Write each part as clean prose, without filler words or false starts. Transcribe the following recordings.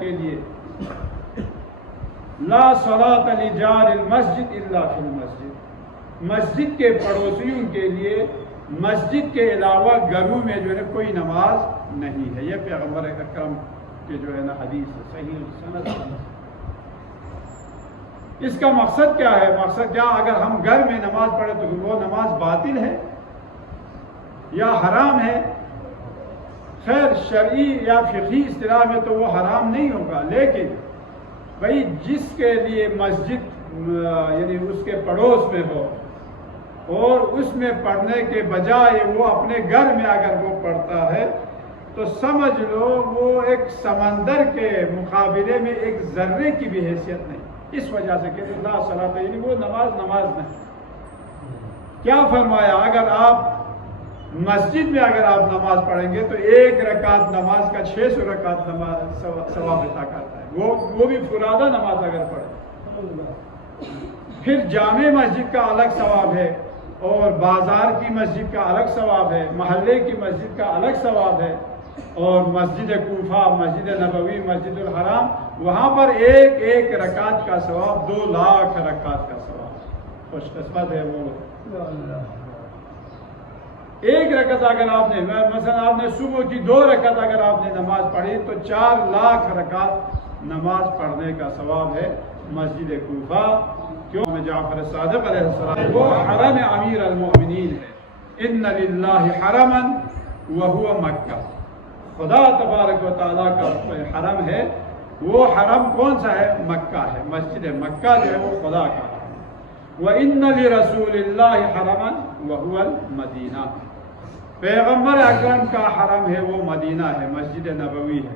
کے لیے لا صلاۃ لجار المسجد الا فی المسجد، مسجد کے پڑوسیوں کے لیے مسجد کے علاوہ گھروں میں جو ہے کوئی نماز نہیں ہے۔ یہ پیغمبر اکرم کے جو ہے نا حدیث ہے، صحیح سند۔ اس کا مقصد کیا ہے؟ مقصد کیا، اگر ہم گھر میں نماز پڑھیں تو وہ نماز باطل ہے یا حرام ہے؟ خیر شرعی یا فقہی اصطلاح میں تو وہ حرام نہیں ہوگا، لیکن بھائی جس کے لیے مسجد یعنی اس کے پڑوس میں ہو اور اس میں پڑھنے کے بجائے وہ اپنے گھر میں اگر وہ پڑھتا ہے تو سمجھ لو وہ ایک سمندر کے مقابلے میں ایک ذرے کی بھی حیثیت نہیں۔ اس وجہ سے کہ لا صلاۃ یعنی وہ نماز نہیں۔ کیا فرمایا؟ اگر آپ مسجد میں اگر آپ نماز پڑھیں گے تو ایک رکعت نماز کا 600 رکعت نماز ثواب عطا کرتا ہے، وہ بھی فرادہ نماز اگر پڑھے۔ پھر جامع مسجد کا الگ ثواب ہے، اور بازار کی مسجد کا الگ ثواب ہے، محلے کی مسجد کا الگ ثواب ہے، اور مسجد کوفہ، مسجد نبوی، مسجد الحرام، وہاں پر ایک ایک رکعت کا ثواب 2 لاکھ رکعت کا ثواب۔ خوش قسمت ہے وہ۔ ایک رکعت اگر آپ نے مثلا آپ نے صبح کی 2 رکعت اگر آپ نے نماز پڑھی تو 4 لاکھ رکعت نماز پڑھنے کا ثواب ہے مسجد کوفہ۔ کیوں؟ جعفر صادق علیہ السلام وہ حرم امیر المؤمنین ہے۔ ان للہ حرما وہو مکہ، خدا تبارک و تعالیٰ کا حرم ہے، وہ حرم کون سا ہے؟ مکہ ہے۔ مسجد مکہ جو ہے وہ خدا کا ہے۔ وَإِنَّ لِرَسُولِ اللَّهِ حَرَمًا وَهُوَ الْمَدِينَةُ، پیغمبر اکرم کا حرم ہے وہ مدینہ ہے، مسجد نبوی ہے۔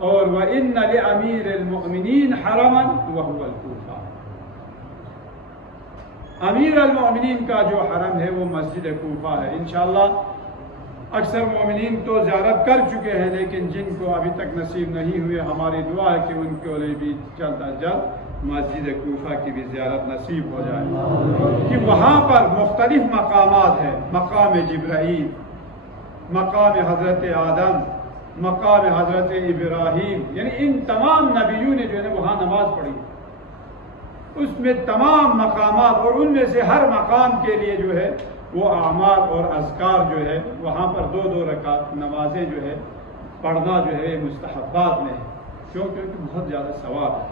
اور وَإِنَّ لِأَمِيرِ الْمُؤْمِنِينَ حَرَمًا وَهُوَ الْكُوفَةُ، امیر المؤمنین کا جو حرم ہے وہ مسجد کوفہ ہے۔ انشاءاللہ اکثر مومنین تو زیارت کر چکے ہیں، لیکن جن کو ابھی تک نصیب نہیں ہوئے ہماری دعا ہے کہ ان کے لیے بھی جلد از جلد مسجد کوفہ کی بھی زیارت نصیب ہو جائے، کہ وہاں پر مختلف مقامات ہیں، مقام جبرائیل، مقام حضرت آدم، مقام حضرت ابراہیم، یعنی ان تمام نبیوں نے جو ہے وہاں نماز پڑھی۔ اس میں تمام مقامات، اور ان میں سے ہر مقام کے لیے جو ہے وہ اعمال اور اذکار جو ہے وہاں پر 2 رکعت نمازیں جو ہے پڑھنا جو ہے مستحبات میں ہے، کیونکہ بہت زیادہ ثواب ہے۔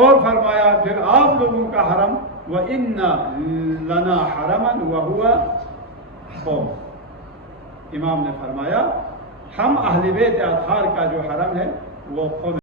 اور فرمایا پھر آپ لوگوں کا حرم وَإِنَّ لَنَا حَرَمًا وَهُوَ قوم، امام نے فرمایا ہم اہل بیت اطہار کا جو حرم ہے وہ قوم